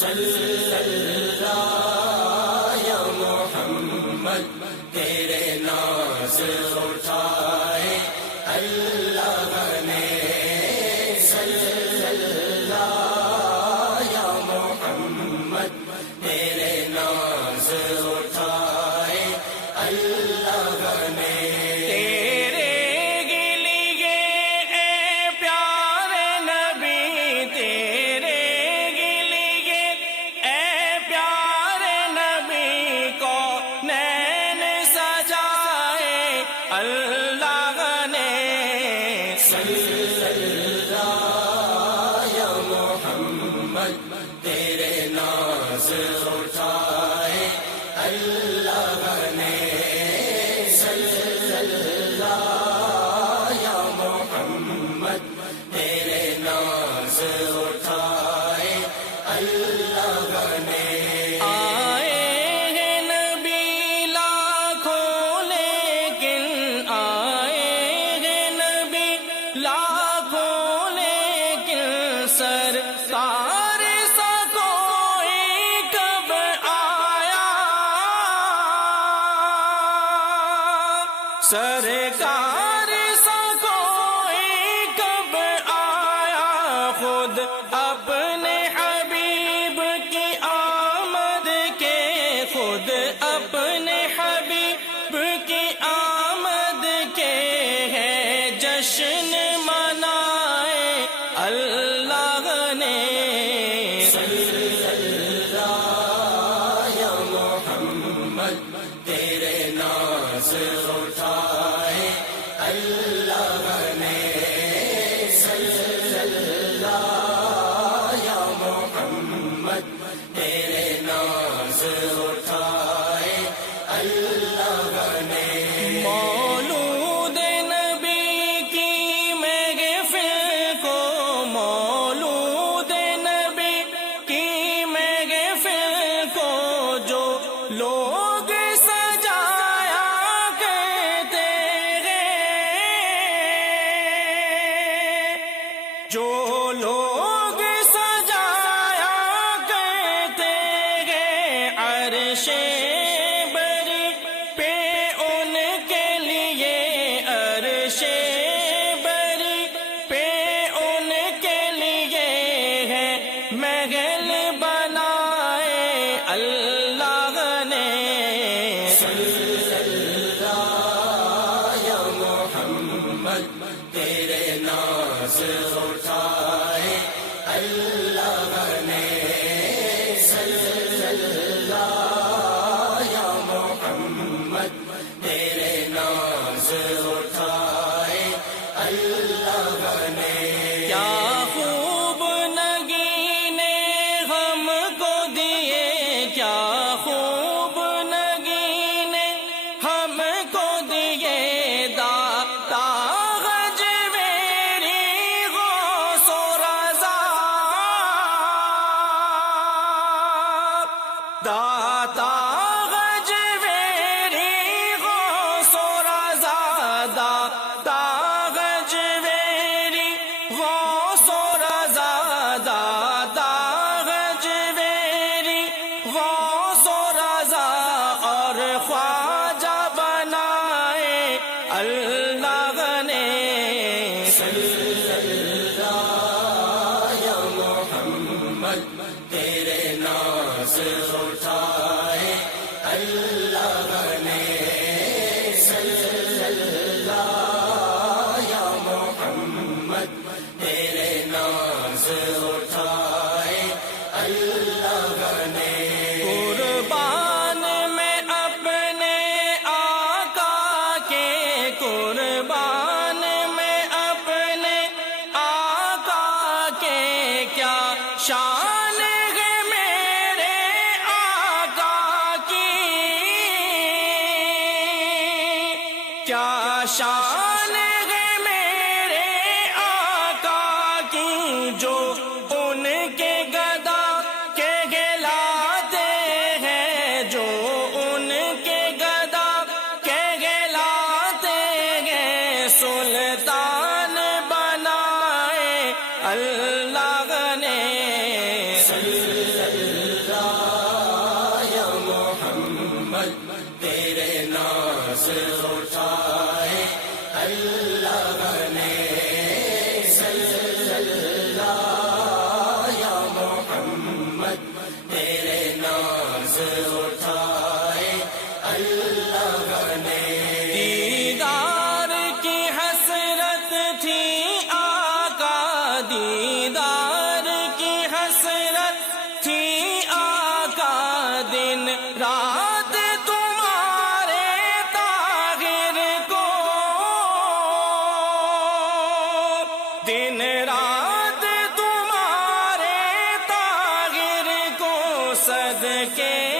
صلی اللہ یا محمد تیرے ناز اٹھائے اللہ نے، صلی اللہ یا محمد تیرے ناز اٹھائے اللہ نے۔ اللہ نے صلی اللہ یا محمد تیرے ناز اٹھائے اللہ نے، صلی اللہ یا محمد تیرے ناز اٹھائے اللہ نے۔ سرکار سا کوئی کب آیا، سرکار سا کوئی کب آیا، خود اپنے حبیب کی آمد کے، خود اپنے حبیب کی آمد کے ہے جشن منائے اللہ نے۔ صلی اللہ یا محمد تیرے ناز اٹھائے اللہ نے، صلی اللہ یا محمد تیرے ناز اٹھائے اللہ نے۔ مولود نبی کی محفل کو، مولود نبی کی محفل کو جو لوگ سجایا کرتے ہیں، جو لوگ سجایا کرتے ہیں، عرش بری پہ ان کے لیے، عرش بری پہ ان کے لیے ہے محل بنائے اللہ نے۔ صلی اللہ یا محمد تیرے ناز اٹھائے اللہ نے، صلی اللہ یا محمد تیرے ناز اٹھائے اللہ نے۔ کیا خوب نگینے ہم کو دیے، کیا خوب نگینے ہم کو دیے، داتا غجویری غوث و رضا، داتا غجویری غوث و رضا، داتا غجویری غوث و رضا، داتا غجویری غوث و رضا، اور خواجہ بنائے اللہ نے۔ صلی اللہ یا محمد تیرے ناز اٹھائے اللہ نے، صلی اللہ یا محمد تیرے ناز اٹھائے اللہ نے۔ صلی اللہ یا محمد تیرے ناز اٹھائے اللہ نے، صلی اللہ یا محمد تیرے ناز اٹھائے اللہ نے۔ صلی اللہ یا محمد تیرے ناز اٹھائے اللہ نے، صلی اللہ یا محمد تیرے ناز اٹھائے اللہ نے۔ قربان میں اپنے آقا کے، قربان میں اپنے آقا کے، کیا شان ہے میرے آقا کی، کیا شان ہے میرے آقا کی، جو ان کے گدا کہلاتے ہیں، جو ان کے گدا کہلاتے ہیں، سلطان بنائے اللہ نے۔ صلی اللہ صدقے